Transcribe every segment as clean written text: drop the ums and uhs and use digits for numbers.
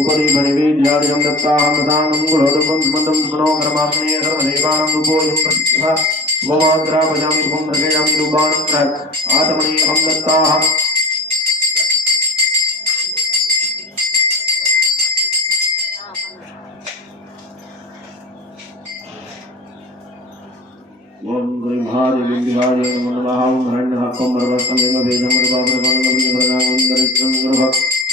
उपरि परिवेद्यार्यं दत्ताहं दानं गुणोदकं सुमन्दं सुमनोहरमात्मने सर्वदेवानां रूपोऽयं प्रतिष्ठा गोमात्रापजामि रूपं मृगयामि रूपानं आत्मने अहं दत्ताहम् ओम गृहाय विंध्याय नमो नमः ओम हरण्यहकं पर्वतमेव वेदमर्वाप्रबलनविप्रदानन्दरित्रं गृह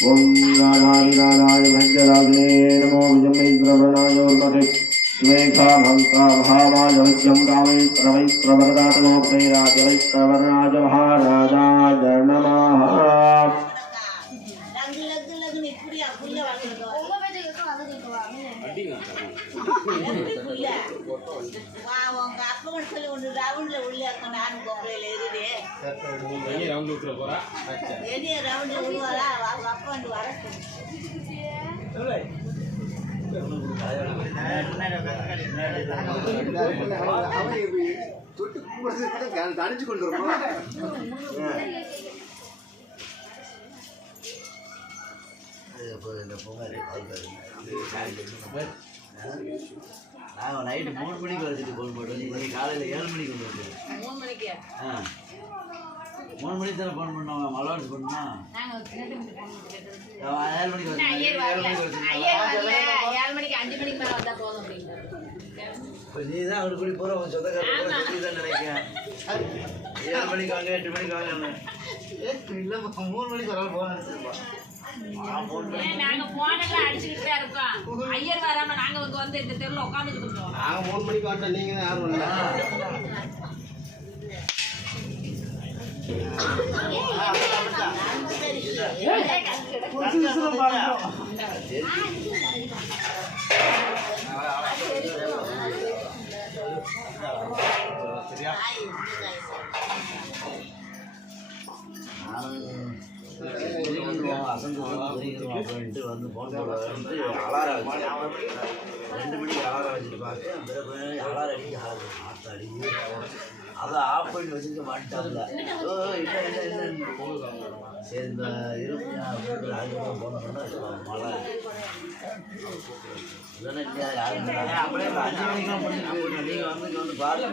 ओम नारायणाय भज्जराग्ने नमो विजमेन्द्रवर्णाय उर्मते स्वेखा भक्ता भावाय वज्रं कामे प्रवै प्रवरदातमोक्ते राजवै प्रवर्णाय महाराजाय नमः நான் நைட்டு 3 மணிக்கு வச்சுட்டு போன் போட்டோம். நீ காலையில் 7 மணிக்கு வந்து 3 மணிக்கு 3 மணிக்கு தானே ஃபோன் பண்ணோம். மலவாடு பண்ணா 7 மணிக்கு வந்து 7 மணிக்கு 5 மணிக்கு மேலே வந்தால் போதும் அப்படிங்கிறாரு. இப்போ நீ தான் அவரு கூடி போகிற உன் சொந்தக்காரர் தான் நினைக்கிறேன். 7 மணிக்கு வாங்க 8 மணிக்கு வாங்க இல்லை 3 மணிக்கு ஒரு ஆள் போன நினைச்சிருப்பான். நாங்க போனெல்லாம் அடிச்சுக்கிட்டு தான் இருக்கோம். ஐயர் வராம நாங்க வந்து இந்த தெருல உட்காந்துக்கிட்டு இருக்கோம். நாங்க 3 மணிக்கு வந்தோம். நீங்க தான் யாரும் இல்லை. அசந்து அப்படின்ட்டு வந்து போன் போடுவான்ட்டு அலாரம் வச்சு 2 மணிக்கு அலாரம் வச்சுட்டு பார்த்தேன். பிறகு அலாரம் அடிக்க ஆத்தாடி அதை ஆஃப் பண்ணி வச்சுக்க மாட்டாங்க. என்ன சரி இந்த இருபத்தி போன மழை இல்லைன்னா இல்லையா யாரும் அப்படியே 5 மணிக்கெலாம் முடிஞ்சு போயிருக்கேன். நீங்கள் வந்து பார்த்து